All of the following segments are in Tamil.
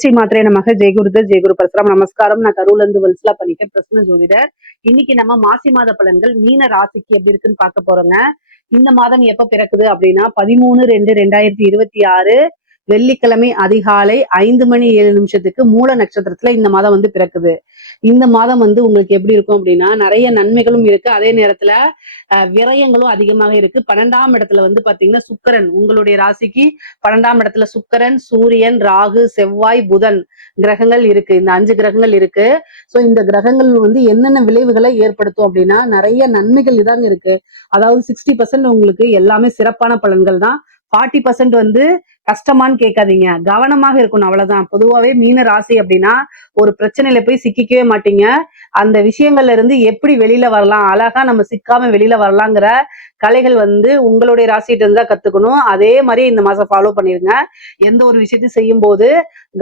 ஸ்ரீ மாத்திரை நமக ஜெயகுரு பரசுராம் நமஸ்காரம். நான் கரூர்ல இருந்து வல்சலா பண்ணிக்க பிரசன்ன ஜோதிடர். இன்னைக்கு நம்ம மாசி மாத பலன்கள் மீன ராசிக்கு எப்படி இருக்குன்னு பார்க்க போறோங்க. இந்த மாதம் எப்ப பிறக்குது அப்படின்னா 13/2/2026 வெள்ளிக்கிழமை அதிகாலை 5:07 மூல நட்சத்திரத்துல இந்த மாதம் வந்து பிறக்குது. இந்த மாதம் வந்து உங்களுக்கு எப்படி இருக்கும் அப்படின்னா நிறைய நன்மைகளும் இருக்கு, அதே நேரத்துல விரயங்களும் அதிகமாக இருக்கு. 12ஆம் இடத்துல வந்து பாத்தீங்கன்னா சுக்கிரன், உங்களுடைய ராசிக்கு 12ஆம் இடத்துல சுக்கிரன், சூரியன், ராகு, செவ்வாய், புதன் கிரகங்கள் இருக்கு. இந்த 5 கிரகங்கள் இருக்கு. சோ இந்த கிரகங்கள் வந்து என்னென்ன விளைவுகளை ஏற்படுத்தும் அப்படின்னா நிறைய நன்மைகள் இதாங்க இருக்கு. அதாவது 60% உங்களுக்கு எல்லாமே சிறப்பான பலன்கள் தான். 40% வந்து கஷ்டமான்னு கேட்காதீங்க, கவனமாக இருக்கணும், அவ்வளவுதான். பொதுவாவே மீன ராசி அப்படின்னா ஒரு பிரச்சனையில போய் சிக்கிக்கவே மாட்டீங்க. அந்த விஷயங்கள்ல இருந்து எப்படி வெளியில வரலாம், அழகா நம்ம சிக்காம வெளியில வரலாங்கிற கலைகள் வந்து உங்களுடைய ராசிட்டு இருந்தா கத்துக்கணும். அதே மாதிரி இந்த மாசம் ஃபாலோ பண்ணிருங்க. எந்த ஒரு விஷயத்தையும் செய்யும் போது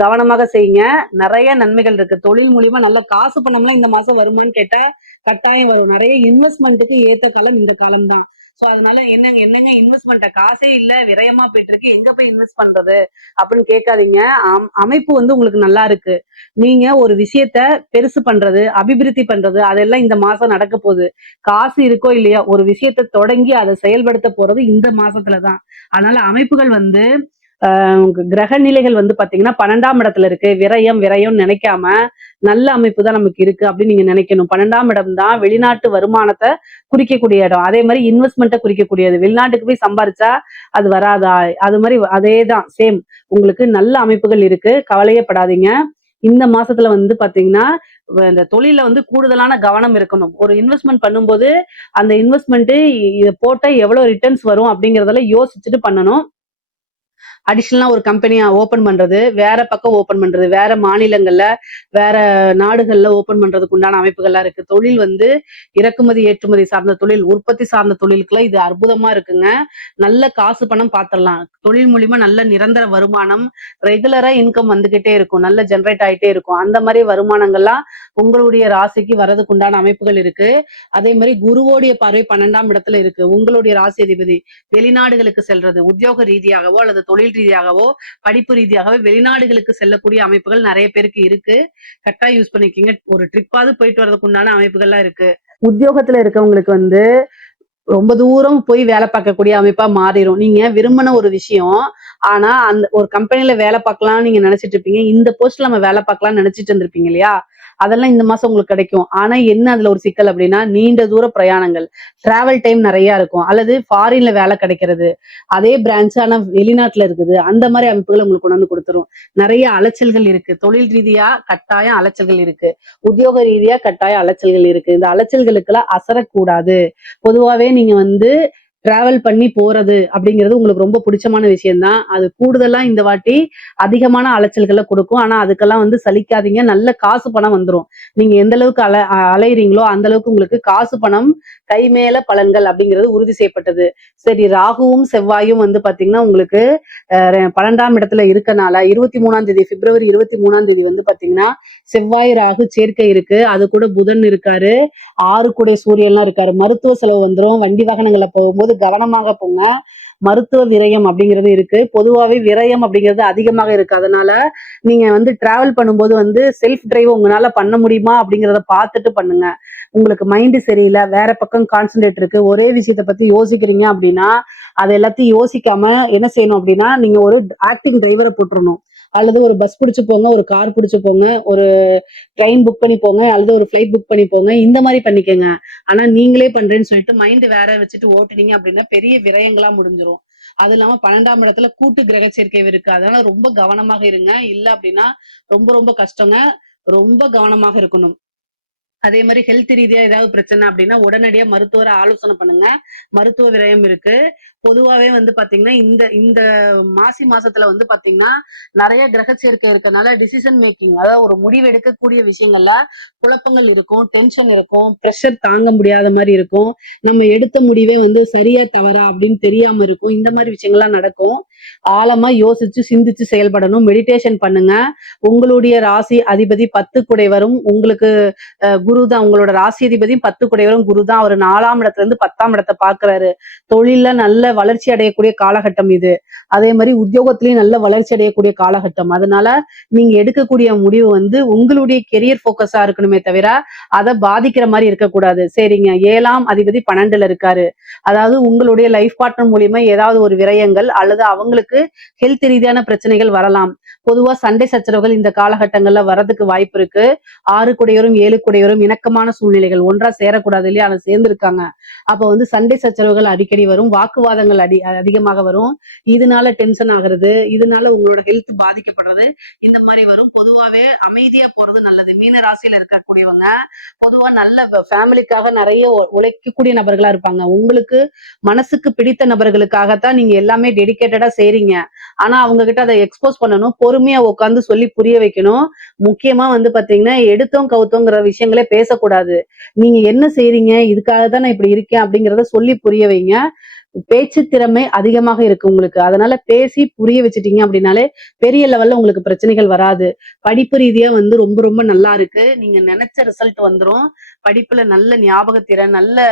கவனமாக செய்யுங்க. நிறைய நன்மைகள் இருக்கு. தொழில் மூலியமா நல்ல காசு பணம்லாம் இந்த மாசம் வருமான்னு கேட்டா கட்டாயம் வரும். நிறைய இன்வெஸ்ட்மெண்ட்டுக்கு ஏத்த காலம் இந்த காலம் தான். சோ அதனால என்னங்க இன்வெஸ்ட்மெண்ட் காசே இல்ல, விரயமா போயிட்டு இருக்கு, எங்க போய் இன்வெஸ்ட் பண்றது அப்படின்னு கேட்காதீங்க. அமைப்பு வந்து உங்களுக்கு நல்லா இருக்கு. நீங்க ஒரு விஷயத்த பெருசு பண்றது, அபிவிருத்தி பண்றது, அதெல்லாம் இந்த மாசம் நடக்க போகுது. காசு இருக்கோ இல்லையா, ஒரு விஷயத்த தொடங்கி அதை செயல்படுத்த போறது இந்த மாசத்துலதான். அதனால அமைப்புகள் வந்து கிரக நிலைகள் வந்து பாத்தீங்கன்னா 12ஆம் இடத்துல இருக்கு. விரயம் நினைக்காம நல்ல அமைப்பு தான் நமக்கு இருக்கு அப்படின்னு நீங்க நினைக்கணும். 12ஆம் இடம் தான் வெளிநாட்டு வருமானத்தை குறிக்கக்கூடிய இடம். அதே மாதிரி இன்வெஸ்ட்மெண்ட்டை குறிக்கக்கூடியது. வெளிநாட்டுக்கு போய் சம்பாரிச்சா அது வராதா, அது மாதிரி அதேதான் சேம். உங்களுக்கு நல்ல அமைப்புகள் இருக்கு, கவலையப்படாதீங்க. இந்த மாசத்துல வந்து பாத்தீங்கன்னா இந்த தொழில வந்து கூடுதலான கவனம் இருக்கணும். ஒரு இன்வெஸ்ட்மெண்ட் பண்ணும்போது அந்த இன்வெஸ்ட்மெண்ட் இதை போட்டா எவ்வளவு ரிட்டர்ன்ஸ் வரும் அப்படிங்கறதெல்லாம் யோசிச்சுட்டு பண்ணணும். அடிஷனலா ஒரு கம்பெனியா ஓபன் பண்றது, வேற பக்கம் ஓபன் பண்றது, வேற மாநிலங்கள்ல வேற நாடுகள்ல ஓபன் பண்றதுக்கு உண்டான அமைப்புகள்லாம் இருக்கு. தொழில் வந்து இறக்குமதி ஏற்றுமதி சார்ந்த தொழில், உற்பத்தி சார்ந்த தொழிலுக்குலாம் இது அற்புதமா இருக்குங்க. நல்ல காசு பணம் பார்த்துடலாம். தொழில் மூலியமா நல்ல நிரந்தர வருமானம், ரெகுலரா இன்கம் வந்துகிட்டே இருக்கும், நல்ல ஜென்ரேட் ஆயிட்டே இருக்கும். அந்த மாதிரி வருமானங்கள்லாம் உங்களுடைய ராசிக்கு வரதுக்கு உண்டான அமைப்புகள் இருக்கு. அதே மாதிரி குருவோடைய பார்வை 12ஆம் இடத்துல இருக்கு. உங்களுடைய ராசி அதிபதி வெளிநாடுகளுக்கு செல்றது, உத்தியோக ரீதியாகவோ அல்லது தொழில் ரீதியாகவோ படிப்பு ரீதியாகவோ வெளிநாடுகளுக்கு செல்லக்கூடிய அமைப்புகள் நிறைய பேருக்கு இருக்கு. கரெக்டா யூஸ் பண்ணிக்கிங்க. ஒரு ட்ரிப்பாவது போயிட்டு வர்றதுக்கு உண்டான அமைப்புகள்லாம் இருக்கு. உத்தியோகத்துல இருக்கவங்களுக்கு வந்து ரொம்ப தூரம் போய் வேலை பார்க்கக்கூடிய அமைப்பா மாறிடும். நீங்க விரும்பின ஒரு விஷயம், ஆனா அந்த ஒரு கம்பெனில வேலை பார்க்கலாம்னு நீங்க நினைச்சிட்டு இருப்பீங்க. இந்த போஸ்ட்ல நம்ம வேலை பார்க்கலாம்னு நினைச்சிட்டு இருந்திருப்பீங்க இல்லையா, அதெல்லாம் இந்த மாசம் உங்களுக்கு கிடைக்கும். ஆனா என்ன அதுல ஒரு சிக்கல் அப்படின்னா நீண்ட தூர பிரயாணங்கள், டிராவல் டைம் நிறைய இருக்கும். அல்லது ஃபாரின்ல வேலை கிடைக்கிறது, அதே பிரான்ச் ஆனா வெளிநாட்டுல இருக்குது, அந்த மாதிரி அமைப்புகள் உங்களுக்கு கொண்டு வந்து கொடுத்துரும். நிறைய அலைச்சல்கள் இருக்கு. தொழில் ரீதியா கட்டாயம் அலைச்சல்கள் இருக்கு, உத்தியோக ரீதியா கட்டாயம் அலைச்சல்கள் இருக்கு. இந்த அலைச்சல்களுக்கெல்லாம் அசரக்கூடாது. பொதுவாவே நீங்க வந்து டிராவல் பண்ணி போறது அப்படிங்கிறது உங்களுக்கு ரொம்ப பிடிச்சமான விஷயம்தான். அது கூடுதலா இந்த வாட்டி அதிகமான அலைச்சல்களை கொடுக்கும். ஆனா அதுக்கெல்லாம் வந்து சலிக்காதீங்க, நல்ல காசு பணம் வந்துடும். நீங்க எந்த அளவுக்கு அலையிறீங்களோ அந்த அளவுக்கு உங்களுக்கு காசு பணம் கை மேல பலன்கள் அப்படிங்கிறது உறுதி செய்யப்பட்டது. சரி, ராகுவும் செவ்வாயும் வந்து பாத்தீங்கன்னா உங்களுக்கு 12ஆம் இடத்துல இருக்கனால 23ஆம் தேதி பிப்ரவரி 23ஆம் தேதி வந்து பாத்தீங்கன்னா செவ்வாய் ராகு சேர்க்கை இருக்கு. அது கூட புதன் இருக்காரு, 6 கூட சூரியன்லாம் இருக்காரு. மருத்துவ செலவு வந்துடும். வண்டி வாகனங்கள்ல போகும்போது கவனமாக போங்க. மருத்துவ விரயம் அப்படிங்கிறது இருக்கு. பொதுவாவே விரயம் அப்படிங்கிறது அதிகமாக இருக்கு. அதனால நீங்க வந்து டிராவல் பண்ணும்போது வந்து செல்ஃப் டிரைவ் உங்களால பண்ண முடியுமா அப்படிங்கிறத பார்த்துட்டு பண்ணுங்க. உங்களுக்கு மைண்ட் சரியில்லை, வேற பக்கம் கான்சென்ட்ரேட் இருக்கு, ஒரே விஷயத்த பத்தி யோசிக்கிறீங்க அப்படின்னா அது எல்லாத்தையும் யோசிக்காம என்ன செய்யணும் அப்படின்னா நீங்க ஒரு ஆக்டிங் டிரைவரை போட்டுறணும். அல்லது ஒரு பஸ் பிடிச்சு போங்க, ஒரு கார் பிடிச்சு போங்க, ஒரு ட்ரெயின் புக் பண்ணி போங்க, அல்லது ஒரு ஃபிளைட் புக் பண்ணி போங்க. இந்த மாதிரி பண்ணிக்கங்க. ஆனா நீங்களே பண்றேன்னு சொல்லிட்டு மைண்ட் வேற வச்சுட்டு ஓட்டுனீங்க அப்படின்னா பெரிய விரயங்களா முடிஞ்சிரும். அது இல்லாம 12ஆம் இடத்துல கூட்டு கிரக சேர்க்கை இருக்கு. அதனால ரொம்ப கவனமாக இருங்க. இல்ல அப்படின்னா ரொம்ப ரொம்ப கஷ்டங்க. ரொம்ப கவனமாக இருக்கணும். அதே மாதிரி ஹெல்த் ரீதியா ஏதாவது பிரச்சனை அப்படின்னா உடனடியா மருத்துவரை ஆலோசனை பண்ணுங்க. மருத்துவ விரயம் இருக்கு. பொதுவாவே வந்து பாத்தீங்கன்னா இந்த இந்த மாசத்துல வந்து பாத்தீங்கன்னா நிறைய கிரக சேர்க்கை இருக்கனால டிசிஷன் மேக்கிங், அதாவது ஒரு முடிவு எடுக்கக்கூடிய விஷயங்கள்ல குழப்பங்கள் இருக்கும், டென்ஷன் இருக்கும், ப்ரெஷர் தாங்க முடியாத மாதிரி இருக்கும். நம்ம எடுத்த முடிவே வந்து சரியா தவறா அப்படின்னு தெரியாம இருக்கும். இந்த மாதிரி விஷயங்கள்லாம் நடக்கும். ஆழமா யோசிச்சு சிந்திச்சு செயல்படணும். மெடிடேஷன் பண்ணுங்க. உங்களுடைய ராசி அதிபதி 10 குடைவரும் உங்களுக்கு குரு தான் உங்களோட ராசி அதிபதியும் 10 குடையவரும் குரு தான். அவர் 4ஆம் இடத்துல இருந்து 10ஆம் இடத்தை பாக்குறாரு. தொழில நல்ல வளர்ச்சி அடையக்கூடிய காலகட்டம் இது. அதே மாதிரி உத்தியோகத்திலயும் நல்ல வளர்ச்சி அடையக்கூடிய காலகட்டம். அதனால நீங்க எடுக்கக்கூடிய முடிவு வந்து உங்களுடைய கெரியர் போக்கஸா இருக்கணுமே தவிர அதை பாதிக்கிற மாதிரி இருக்கக்கூடாது. சரிங்க, 7ஆம் அதிபதி 12ல இருக்காரு. அதாவது உங்களுடைய லைஃப் பார்ட்னர் மூலியமா ஏதாவது ஒரு விரயங்கள் அல்லது அவங்களுக்கு ஹெல்த் ரீதியான பிரச்சனைகள் வரலாம். பொதுவா சண்டை சச்சரவுகள் இந்த காலகட்டங்கள்ல வரதுக்கு வாய்ப்பு இருக்கு. 6 குடையவரும் 7 குடையவரும் இணக்கமான சூழ்நிலைகள் ஒன்றா சேரக்கூடாது இல்லையா, அதை சேர்ந்திருக்காங்க. அப்ப வந்து சண்டை சச்சரவுகள் அடிக்கடி வரும், வாக்குவாதங்கள் அதிகமாக வரும். இதனால டென்ஷன் ஆகுறது, இதனால உங்களோட ஹெல்த் பாதிக்கப்படுறது, இந்த மாதிரி வரும். பொதுவாவே அமைதியா போறது நல்லது. மீன ராசியில இருக்கக்கூடியவங்க பொதுவா நல்ல ஃபேமிலிக்காக நிறைய உழைக்கக்கூடிய நபர்களா இருப்பாங்க. உங்களுக்கு மனசுக்கு பிடித்த நபர்களுக்காகத்தான் நீங்க எல்லாமே டெடிகேட்டடா செய்றீங்க. ஆனா அவங்க கிட்ட அதை எக்ஸ்போஸ் பண்ணணும், பொறுமையா உட்காந்து சொல்லி புரிய வைக்கணும். முக்கியமா வந்து பாத்தீங்கன்னா எடுத்தோம் கவுத்தோங்கிற விஷயங்களே பேசக்கூடாது. நீங்க என்ன செய்றீங்க, இதுக்காக தான் நான் இப்படி இருக்கேன் அப்படிங்கிறத சொல்லி புரிய வைங்க. பேச்சு திறமை அதிகமாக இருக்கு உங்களுக்கு. அதனால பேசி புரிய வச்சுட்டீங்க அப்படின்னாலே பெரிய லெவல்ல உங்களுக்கு பிரச்சனைகள் வராது. படிப்பு ரீதியா வந்து ரொம்ப ரொம்ப நல்லா இருக்கு. நீங்க நினைச்ச ரிசல்ட் வந்துரும். படிப்புல நல்ல ஞாபகத்திறன், நல்ல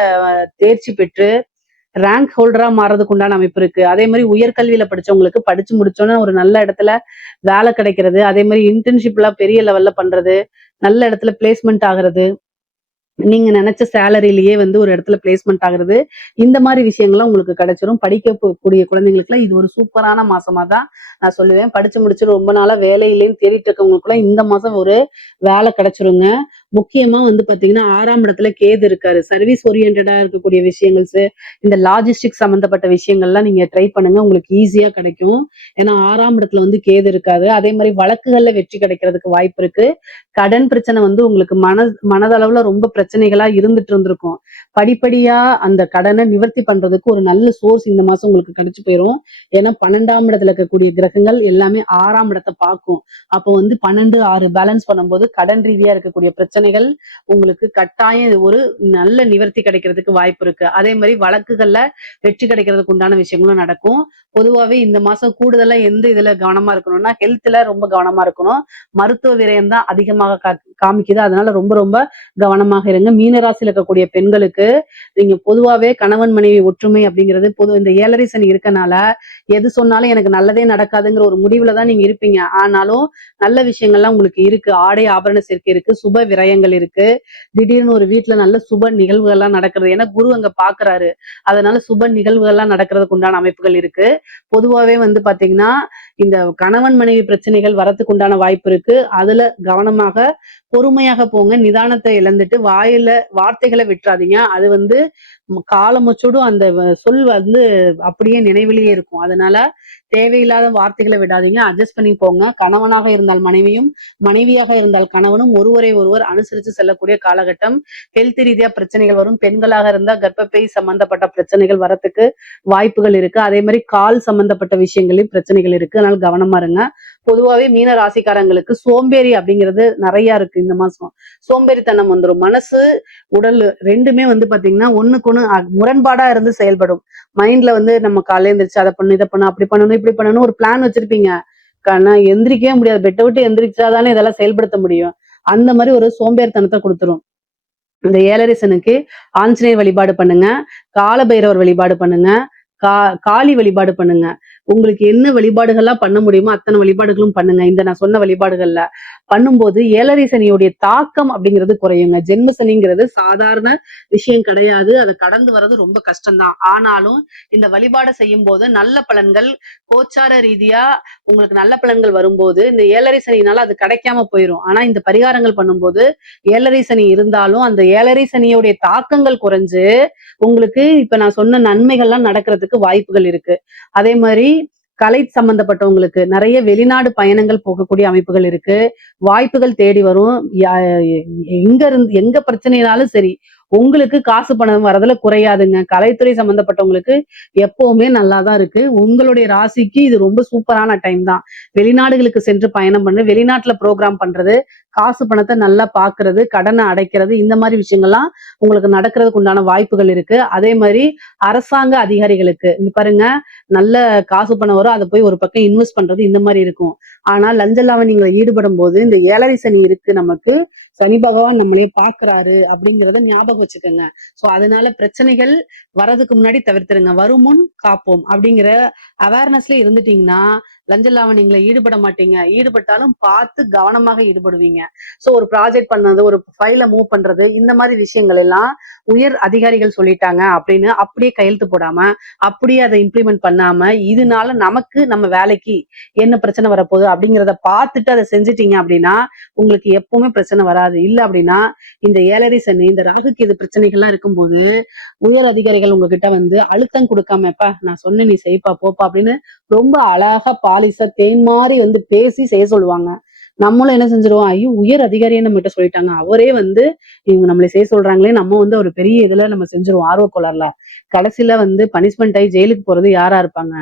தேர்ச்சி பெற்று ரேங்க் ஹோல்டரா மாறதுக்கு உண்டான அமைப்பு இருக்கு. அதே மாதிரி உயர்கல்வியில படிச்சவங்களுக்கு படிச்சு முடிச்சோன்னா ஒரு நல்ல இடத்துல வேலை கிடைக்கிறது, அதே மாதிரி இன்டர்ன்ஷிப்ல பெரிய லெவல்ல பண்றது, நல்ல இடத்துல பிளேஸ்மெண்ட் ஆகுறது, நீங்க நினைச்ச சேலரிலேயே வந்து ஒரு இடத்துல பிளேஸ்மெண்ட் ஆகுறது, இந்த மாதிரி விஷயங்கள்லாம் உங்களுக்கு கிடைச்சிரும். படிக்கக்கூடிய குழந்தைங்களுக்குலாம் இது ஒரு சூப்பரான மாசமா தான் நான் சொல்லுவேன். படிச்சு முடிச்சு ரொம்ப நாளா வேலை இல்லைன்னு தேடிட்டு இருக்கவங்களுக்குலாம் இந்த மாசம் ஒரு வேலை கிடைச்சிருங்க. முக்கியமா வந்து பாத்தீங்கன்னா 6ஆம் இடத்துல கேது இருக்காரு. சர்வீஸ் ஓரியன்டா இருக்கக்கூடிய விஷயங்கள்ஸ், இந்த லாஜிஸ்டிக் சம்பந்தப்பட்ட விஷயங்கள்லாம் நீங்க ட்ரை பண்ணுங்க, உங்களுக்கு ஈஸியா கிடைக்கும். ஏன்னா 6ஆம் இடத்துல வந்து கேது இருக்காது. அதே மாதிரி வழக்குகள்ல வெற்றி கிடைக்கிறதுக்கு வாய்ப்பு இருக்கு. கடன் பிரச்சனை வந்து உங்களுக்கு மனதளவுல ரொம்ப பிரச்சனைகளா இருந்துட்டு இருந்திருக்கும். படிப்படியா அந்த கடனை நிவர்த்தி பண்றதுக்கு ஒரு நல்ல சோர்ஸ் இந்த மாசம் உங்களுக்கு கிடைச்சு போயிரும். ஏன்னா 12ஆம் இடத்துல இருக்கக்கூடிய கிரகங்கள் எல்லாமே 6ஆம் இடத்தை பார்க்கும். அப்போ வந்து 12, 6 பேலன்ஸ் பண்ணும்போது கடன் ரீதியா இருக்கக்கூடிய பிரச்சனைகள் உங்களுக்கு கட்டாயம் ஒரு நல்ல நிவர்த்தி கிடைக்கிறதுக்கு வாய்ப்பு இருக்கு. அதே மாதிரி வழக்குகள்ல வெற்றி கிடைக்கிறதுக்கு உண்டான விஷயங்களும் நடக்கும். பொதுவாவே இந்த மாசம் கூடுதலா எந்த இதுல கவனமா இருக்கணும்னா ஹெல்த்ல ரொம்ப கவனமா இருக்கணும். மருத்துவ விரயம் தான் அதிகமாக காமிக்குது. அதனால ரொம்ப ரொம்ப கவனமாக இருங்க. மீனராசியில் இருக்கக்கூடிய பெண்களுக்கு நீங்க பொதுவாவே கணவன் மனைவி ஒற்றுமை அப்படிங்கிறது இந்த 7.5 சனி இருக்கனால எது சொன்னாலும் எனக்கு நல்லதே நடக்காதுங்கிற ஒரு முடிவுல தான் நீங்க இருப்பீங்க. ஆனாலும் நல்ல விஷயங்கள்லாம் உங்களுக்கு இருக்கு. ஆடை ஆபரண சேர்க்கை இருக்கு, சுப விரயங்கள் இருக்கு. திடீர்னு ஒரு வீட்டுல நல்ல சுப நிகழ்வுகள்லாம் நடக்கிறது. ஏன்னா குரு அங்க பாக்குறாரு. அதனால சுப நிகழ்வுகள்லாம் நடக்கிறதுக்கு உண்டான அமைப்புகள் இருக்கு. பொதுவாவே வந்து பாத்தீங்கன்னா இந்த கணவன் மனைவி பிரச்சனைகள் வரத்துக்கு உண்டான வாய்ப்பு இருக்கு. அதுல கவனமாக பொறுமையாக போங்க. நிதானத்தை இழந்துட்டு வார்த்தைகளை விட்டுறாதீங்க. அது வந்து காலமுச்சோடும் அந்த சொல் வந்து அப்படியே நினைவிலேயே இருக்கும். அதனால தேவையில்லாத வார்த்தைகளை விடாதீங்க. அட்ஜஸ்ட் பண்ணி போங்க. கணவனாக இருந்தால் மனைவியும், மனைவியாக இருந்தால் கணவனும் ஒருவரை ஒருவர் அனுசரித்து செல்லக்கூடிய காலகட்டம். ஹெல்த் ரீதியா பிரச்சனைகள் வரும். பெண்களாக இருந்தால் கர்ப்பப்பை சம்பந்தப்பட்ட பிரச்சனைகள் வரத்துக்கு வாய்ப்புகள் இருக்கு. அதே மாதிரி கால் சம்பந்தப்பட்ட விஷயங்களையும் பிரச்சனைகள் இருக்கு. அதனால கவனமா இருங்க. பொதுவாவே மீன ராசிக்காரங்களுக்கு சோம்பேறி அப்படிங்கிறது நிறைய இருக்கு இந்த மாசம். சோம்பேறித்தனம் வந்துடும். மனசு உடல் ரெண்டுமே வந்து பாத்தீங்கன்னா ஒண்ணுக்கு ஒண்ணு முரண்பாடா இருந்து செயல்படும். மைண்ட்ல வந்து நம்ம காலையில எந்திரிச்சு அதை பண்ணு, இதை பண்ணு, அப்படி பண்ணணும், இப்படி பண்ணணும் ஒரு பிளான் வச்சிருப்பீங்க. எந்திரிக்கவே முடியாது. பெட்டை விட்டு எந்திரிச்சாதானே இதெல்லாம் செயல்படுத்த முடியும். அந்த மாதிரி ஒரு சோம்பேறித்தனத்தை கொடுத்துரும். இந்த 7.5 சனிக்கு ஆஞ்சநேயர் வழிபாடு பண்ணுங்க, கால பைரவர் வழிபாடு பண்ணுங்க, காளி வழிபாடு பண்ணுங்க. உங்களுக்கு என்ன வழிபாடுகள்லாம் பண்ண முடியுமோ அத்தனை வழிபாடுகளும் பண்ணுங்க. இந்த நான் சொன்ன வழிபாடுகள்ல பண்ணும்போது 7.5 சனியுடைய தாக்கம் அப்படிங்கிறது குறையுங்க. ஜென்ம சனிங்கிறது சாதாரண விஷயம் கிடையாது. அதை கடந்து வர்றது ரொம்ப கஷ்டம்தான். ஆனாலும் இந்த வழிபாடு செய்யும் போது நல்ல பலன்கள், கோச்சார ரீதியா உங்களுக்கு நல்ல பலன்கள் வரும்போது இந்த 7.5 சனினால அது கிடைக்காம போயிடும். ஆனா இந்த பரிகாரங்கள் பண்ணும்போது 7.5 சனி இருந்தாலும் அந்த 7.5 சனியுடைய தாக்கங்கள் குறைஞ்சு உங்களுக்கு இப்ப நான் சொன்ன நன்மைகள்லாம் நடக்கிறதுக்கு வாய்ப்புகள் இருக்கு. அதே மாதிரி கலை சம்பந்தப்பட்டவங்களுக்கு நிறைய வெளிநாடு பயணங்கள் போகக்கூடிய அமைப்புகள் இருக்கு. வாய்ப்புகள் தேடி வரும். எங்க பிரச்சனைனாலும் சரி உங்களுக்கு காசு பணம் வரதுல குறையாதுங்க. கலைத்துறை சம்பந்தப்பட்டவங்களுக்கு எப்பவுமே நல்லாதான் இருக்கு. உங்களுடைய ராசிக்கு இது ரொம்ப சூப்பரான டைம் தான். வெளிநாடுகளுக்கு சென்று பயணம் பண்ணு, வெளிநாட்டுல ப்ரோக்ராம் பண்றது, காசு பணத்தை நல்லா பாக்குறது, கடனை அடைக்கிறது, இந்த மாதிரி விஷயங்கள்லாம் உங்களுக்கு நடக்கிறதுக்கு உண்டான வாய்ப்புகள் இருக்கு. அதே மாதிரி அரசாங்க அதிகாரிகளுக்கு இங்க பாருங்க, நல்ல காசு பணம் வரும், அதை போய் ஒரு பக்கம் இன்வெஸ்ட் பண்றது, இந்த மாதிரி இருக்கும். ஆனா லஞ்ச லாவணியங்களை ஈடுபடும் போது இந்த 7.5 சனி இருக்கு நமக்கு. சனி பகவான் நம்மளே பாக்குறாரு அப்படிங்கறத ஞாபகம் வச்சுக்கோங்க. சோ அதனால பிரச்சனைகள் வர்றதுக்கு முன்னாடி தவிர்த்துருங்க. வரும் முன் காப்போம் அப்படிங்கிற அவேர்னஸ்ல இருந்துட்டீங்கன்னா லஞ்ச லாவணியங்களை ஈடுபட மாட்டீங்க. ஈடுபட்டாலும் பார்த்து கவனமாக ஈடுபடுவீங்க. சோ ஒரு ப்ராஜெக்ட் பண்ணது, ஒரு ஃபைல மூவ் பண்றது, இந்த மாதிரி விஷயங்கள் எல்லாம் உயர் அதிகாரிகள் சொல்லிட்டாங்க அப்படின்னு அப்படியே கையெழுத்து போடாம, அப்படியே அதை இம்ப்ளிமெண்ட் பண்ணாம, இதனால நமக்கு நம்ம வேலைக்கு என்ன பிரச்சனை வரப்போகுது அப்படிங்கிறத பார்த்துட்டு அதை செஞ்சுட்டீங்க அப்படின்னா உங்களுக்கு எப்பவுமே பிரச்சனை வராது. இல்ல அப்படின்னா இந்த ஏழரை சனி, இந்த ராகு கேது பிரச்சனைகள்லாம் இருக்கும்போது உயர் அதிகாரிகள் உங்ககிட்ட வந்து அழுத்தம் கொடுக்காம, "எப்பா நான் சொன்னேன் நீ செய்ப்பா போப்பா" அப்படின்னு ரொம்ப அழகா பாலிசா தேன் மாதிரி வந்து பேசி செய்ய சொல்லுவாங்க. நம்மளும் என்ன செஞ்சிருவோம், ஐயோ உயர் அதிகாரியே நம்மகிட்ட சொல்லிட்டாங்க, அவரே வந்து இவங்க நம்மளை செய்ய சொல்றாங்களே, நம்ம வந்து ஒரு பெரிய இதுல நம்ம செஞ்சிருவோம் ஆர்வ கோளாறுல. கடைசியில வந்து பனிஷ்மெண்ட் ஆகி ஜெயிலுக்கு போறது யாரா இருப்பாங்க?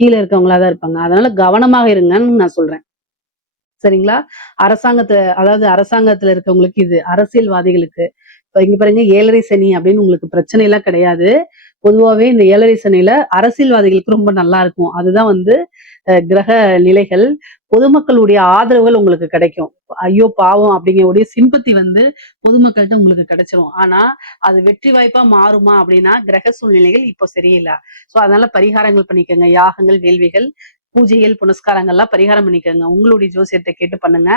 கீழ இருக்கவங்களா தான் இருப்பாங்க. அதனால கவனமாக இருங்கன்னு நான் சொல்றேன். சரிங்களா? அரசாங்கத்துல இருக்கவங்களுக்கு இது. அரசியல்வாதிகளுக்கு. இப்ப இங்க பாருங்க 7:30 சனி அப்படின்னு உங்களுக்கு பிரச்சனை எல்லாம் கிடையாது. பொதுவாவே இந்த 7:30 சனியில அரசியல்வாதிகளுக்கு ரொம்ப நல்லா இருக்கும். அதுதான் வந்து கிரக நிலைகள். பொதுமக்களுடைய ஆதரவுகள் உங்களுக்கு கிடைக்கும். ஐயோ பாவம் அப்படிங்கக்கூடிய சிம்பத்தி வந்து பொதுமக்கள்கிட்ட உங்களுக்கு கிடைச்சிரும். ஆனா அது வெற்றி வாய்ப்பா மாறுமா அப்படின்னா கிரக சூழ்நிலைகள் இப்போ சரியில்ல. சோ அதனால பரிகாரங்கள் பண்ணிக்கோங்க. யாகங்கள், வேள்விகள், பூஜைகள், புனஸ்காரங்கள்லாம் பரிகாரம் பண்ணிக்கோங்க. உங்களுடைய ஜோசியத்தை கேட்டு பண்ணுங்க.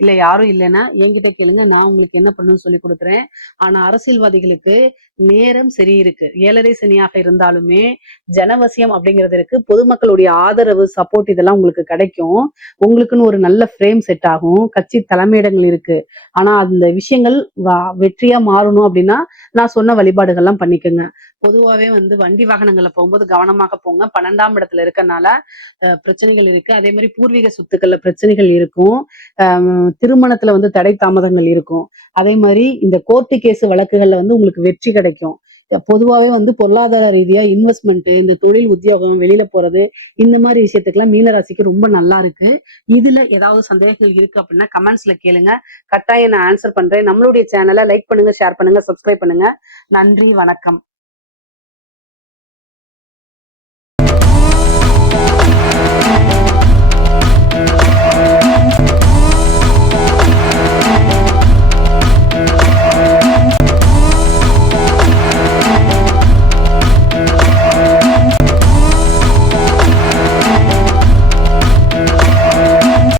இல்ல யாரும் இல்லைன்னா என்கிட்ட கேளுங்க. நான் உங்களுக்கு என்ன பண்ணணும்னு சொல்லி கொடுக்குறேன். ஆனா அரசியல்வாதிகளுக்கு நேரம் சரி இருக்கு. 7:30 சனியாக இருந்தாலுமே ஜனவசியம் அப்படிங்கிறது இருக்கு. பொதுமக்களுடைய ஆதரவு, சப்போர்ட் இதெல்லாம் உங்களுக்கு கிடைக்கும். உங்களுக்குன்னு ஒரு நல்ல ஃப்ரேம் செட் ஆகும். கட்சி தலைமையிடங்கள் இருக்கு. ஆனா அந்த விஷயங்கள் வெற்றியா மாறணும் அப்படின்னா நான் சொன்ன வழிபாடுகள்லாம் பண்ணிக்கோங்க. பொதுவாவே வந்து வண்டி வாகனங்கள்ல போகும்போது கவனமாக போங்க. 12ஆம் இடத்துல இருக்கறனால பிரச்சனைகள் இருக்கு. அதே மாதிரி பூர்வீக சொத்துக்கள்ல பிரச்சனைகள் இருக்கும். திருமணத்துல வந்து தடை தாமதங்கள் இருக்கும். அதே மாதிரி இந்த கோர்ட்டு கேஸ் வழக்குகள்ல வந்து உங்களுக்கு வெற்றி கிடைக்கும். பொதுவாவே வந்து பொருளாதார ரீதியா இன்வெஸ்ட்மெண்ட், இந்த தொழில் உத்தியோகம், வெளியில போறது, இந்த மாதிரி விஷயத்துக்கெல்லாம் மீனராசிக்கு ரொம்ப நல்லா இருக்கு. இதுல ஏதாவது சந்தேகங்கள் இருக்கு அப்படின்னா கமெண்ட்ஸ்ல கேளுங்க. கட்டாயம் நான் ஆன்சர் பண்றேன். நம்மளுடைய சேனலை லைக் பண்ணுங்க, ஷேர் பண்ணுங்க, சப்ஸ்கிரைப் பண்ணுங்க. நன்றி, வணக்கம்.